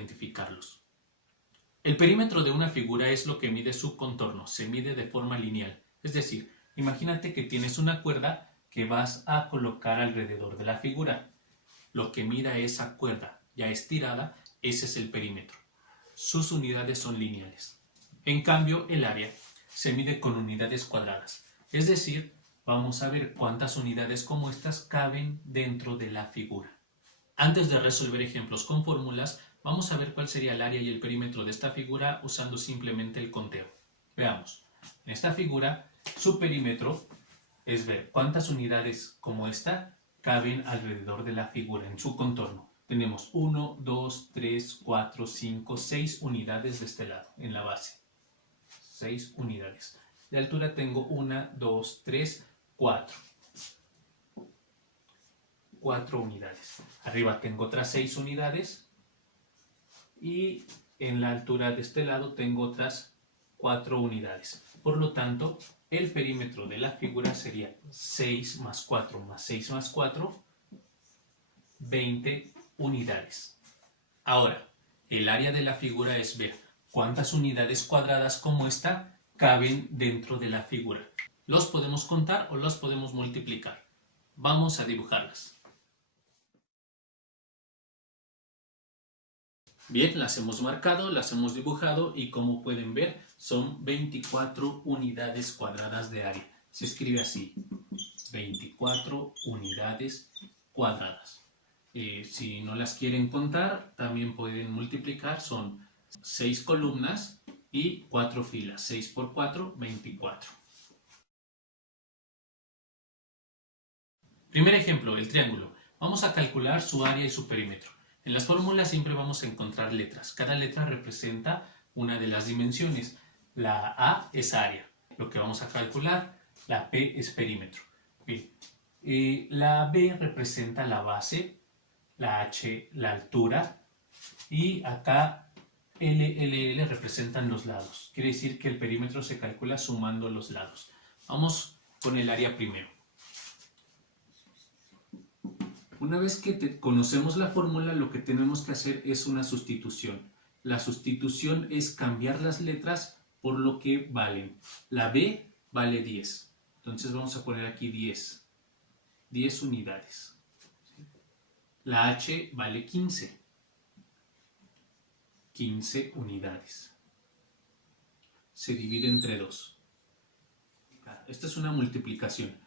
identificarlos. El perímetro de una figura es lo que mide su contorno, se mide de forma lineal. Es decir, imagínate que tienes una cuerda que vas a colocar alrededor de la figura. Lo que mida esa cuerda ya estirada, ese es el perímetro. Sus unidades son lineales. En cambio, el área se mide con unidades cuadradas. Es decir, vamos a ver cuántas unidades como estas caben dentro de la figura. Antes de resolver ejemplos con fórmulas, vamos a ver cuál sería el área y el perímetro de esta figura usando simplemente el conteo. Veamos. En esta figura, su perímetro es ver cuántas unidades como esta caben alrededor de la figura en su contorno. Tenemos 1, 2, 3, 4, 5, 6 unidades de este lado, en la base. 6 unidades. De altura tengo 1, 2, 3, 4. 4 unidades. Arriba tengo otras 6 unidades. Y en la altura de este lado tengo otras 4 unidades. Por lo tanto, el perímetro de la figura sería 6 más 4 más 6 más 4, 20 unidades. Ahora, el área de la figura es ver cuántas unidades cuadradas como esta caben dentro de la figura. Los podemos contar o los podemos multiplicar. Vamos a dibujarlas. Bien, las hemos marcado, las hemos dibujado y como pueden ver son 24 unidades cuadradas de área. Se escribe así, 24 unidades cuadradas. Si no las quieren contar, también pueden multiplicar, son 6 columnas y 4 filas. 6 por 4, 24. Primer ejemplo, el triángulo. Vamos a calcular su área y su perímetro. En las fórmulas siempre vamos a encontrar letras. Cada letra representa una de las dimensiones. La A es área, lo que vamos a calcular. La P es perímetro. Bien. La B representa la base, la H la altura y acá L representan los lados. Quiere decir que el perímetro se calcula sumando los lados. Vamos con el área primero. Una vez que conocemos la fórmula, lo que tenemos que hacer es una sustitución. La sustitución es cambiar las letras por lo que valen. La B vale 10. Entonces vamos a poner aquí 10. 10 unidades. La H vale 15. 15 unidades. Se divide entre 2. Esta es una multiplicación.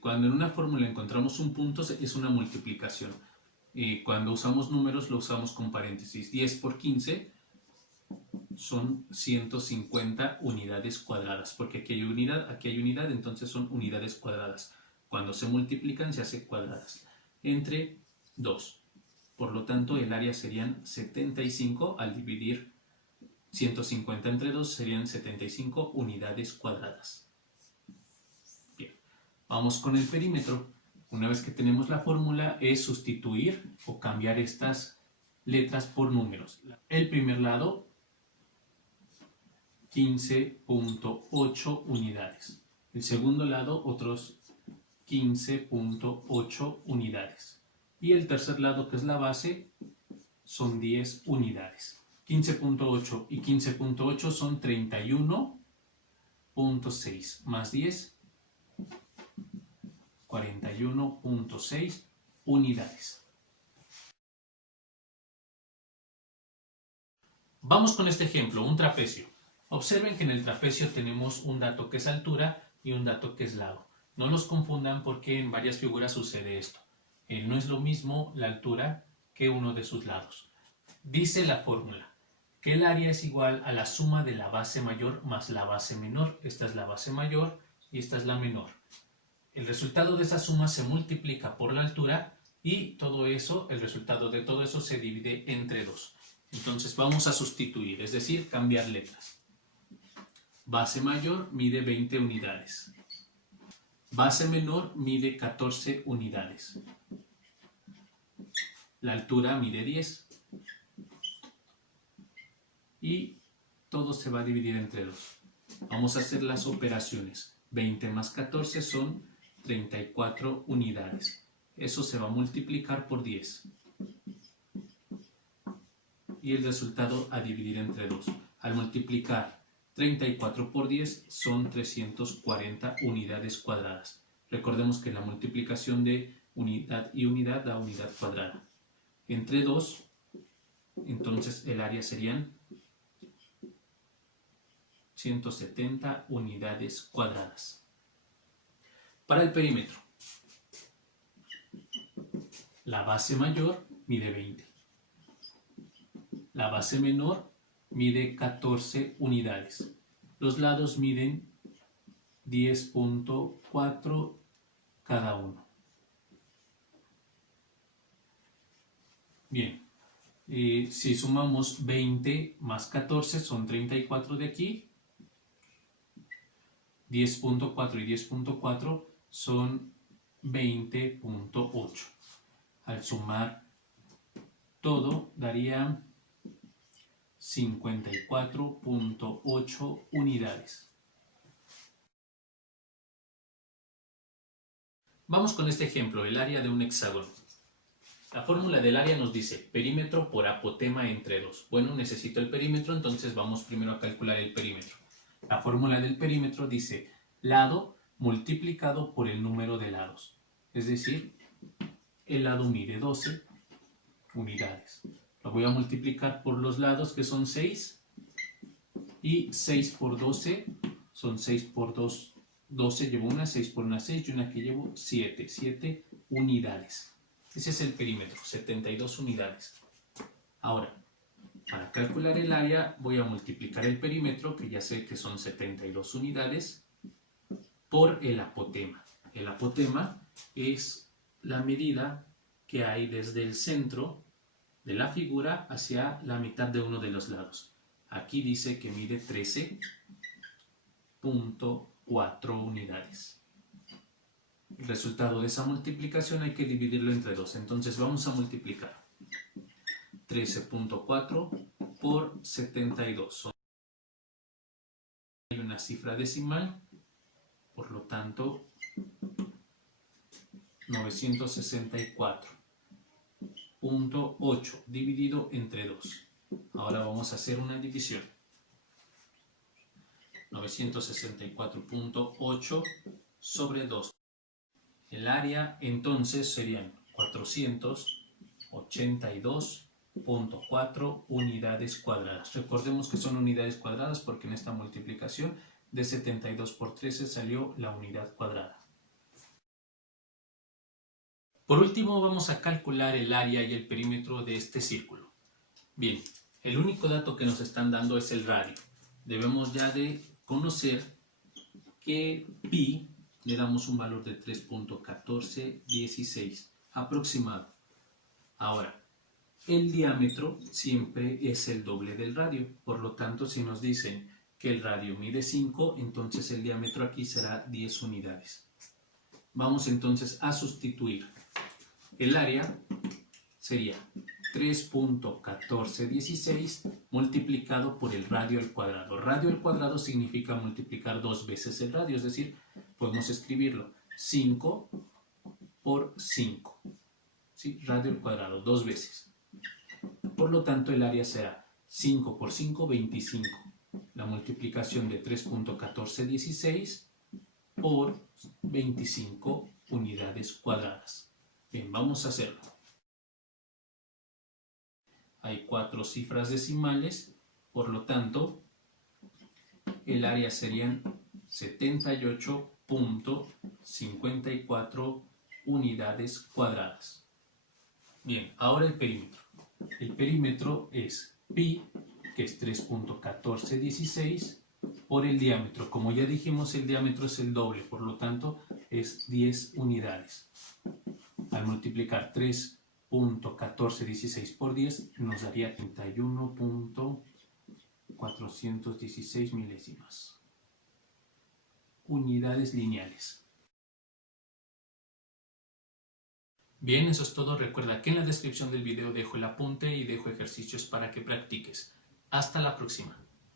Cuando en una fórmula encontramos un punto es una multiplicación. Cuando usamos números lo usamos con paréntesis. 10 por 15 son 150 unidades cuadradas, porque aquí hay unidad, entonces son unidades cuadradas. Cuando se multiplican se hace cuadradas. Entre 2. Por lo tanto, el área serían 75, al dividir 150 entre 2 serían 75 unidades cuadradas. Vamos con el perímetro. Una vez que tenemos la fórmula es sustituir o cambiar estas letras por números. El primer lado, 15.8 unidades. El segundo lado, otros 15.8 unidades. Y el tercer lado, que es la base, son 10 unidades. 15.8 y 15.8 son 31.6 más 10. 41.6 unidades. Vamos con este ejemplo, un trapecio. Observen que en el trapecio tenemos un dato que es altura y un dato que es lado. No los confundan porque en varias figuras sucede esto. No es lo mismo la altura que uno de sus lados. Dice la fórmula que el área es igual a la suma de la base mayor más la base menor. Esta es la base mayor y esta es la menor. El resultado de esa suma se multiplica por la altura y todo eso, el resultado de todo eso se divide entre 2. Entonces vamos a sustituir, es decir, cambiar letras. Base mayor mide 20 unidades. Base menor mide 14 unidades. La altura mide 10. Y todo se va a dividir entre 2. Vamos a hacer las operaciones. 20 más 14 son 34 unidades. Eso se va a multiplicar por 10. y el resultado a dividir entre 2. Al multiplicar 34 por 10 son 340 unidades cuadradas. Recordemos que la multiplicación de unidad y unidad da unidad cuadrada. Entre 2, entonces el área serían 170 unidades cuadradas. Para el perímetro, la base mayor mide 20. La base menor mide 14 unidades. Los lados miden 10.4 cada uno. Bien, si sumamos 20 más 14 son 34 de aquí. 10.4 y 10.4 son 20.8. Al sumar todo daría 54.8 unidades. Vamos con este ejemplo, el área de un hexágono. La fórmula del área nos dice perímetro por apotema entre 2. Bueno, necesito el perímetro, entonces vamos primero a calcular el perímetro. La fórmula del perímetro dice lado multiplicado por el número de lados. Es decir, el lado mide 12 unidades. Lo voy a multiplicar por los lados, que son 6. Y 6 por 12 son 6 por 2, 12 llevo una, 6 por una 6 y una que llevo 7. 7 unidades. Ese es el perímetro, 72 unidades. Ahora, para calcular el área voy a multiplicar el perímetro, que ya sé que son 72 unidades, por el apotema. El apotema es la medida que hay desde el centro de la figura hacia la mitad de uno de los lados. Aquí dice que mide 13.4 unidades. El resultado de esa multiplicación hay que dividirlo entre 2. Entonces vamos a multiplicar 13.4 por 72. Hay una cifra decimal, por lo tanto 964.8 dividido entre 2. Ahora vamos a hacer una división. 964.8 sobre 2. El área entonces serían 482.4 unidades cuadradas. Recordemos que son unidades cuadradas porque en esta multiplicación de 72 por 13 salió la unidad cuadrada. Por último vamos a calcular el área y el perímetro de este círculo. Bien, el único dato que nos están dando es el radio. Debemos ya de conocer que pi le damos un valor de 3.1416 aproximado. Ahora, el diámetro siempre es el doble del radio. Por lo tanto, si nos dicen que el radio mide 5, entonces el diámetro aquí será 10 unidades. Vamos entonces a sustituir. El área sería 3.1416 multiplicado por el radio al cuadrado. Radio al cuadrado significa multiplicar 2 veces el radio, es decir, podemos escribirlo 5 por 5. ¿Sí? Radio al cuadrado, 2 veces. Por lo tanto, el área será 5 por 5, 25. La multiplicación de 3.1416 por 25 unidades cuadradas. Bien, vamos a hacerlo. Hay 4 cifras decimales, por lo tanto, el área serían 78.54 unidades cuadradas. Bien, ahora el perímetro. El perímetro es pi, que es 3.1416, por el diámetro. Como ya dijimos, el diámetro es el doble, por lo tanto, es 10 unidades. Al multiplicar 3.1416 por 10 nos daría 31.416 milésimas. Unidades lineales. Bien, eso es todo. Recuerda que en la descripción del video dejo el apunte y dejo ejercicios para que practiques. Hasta la próxima.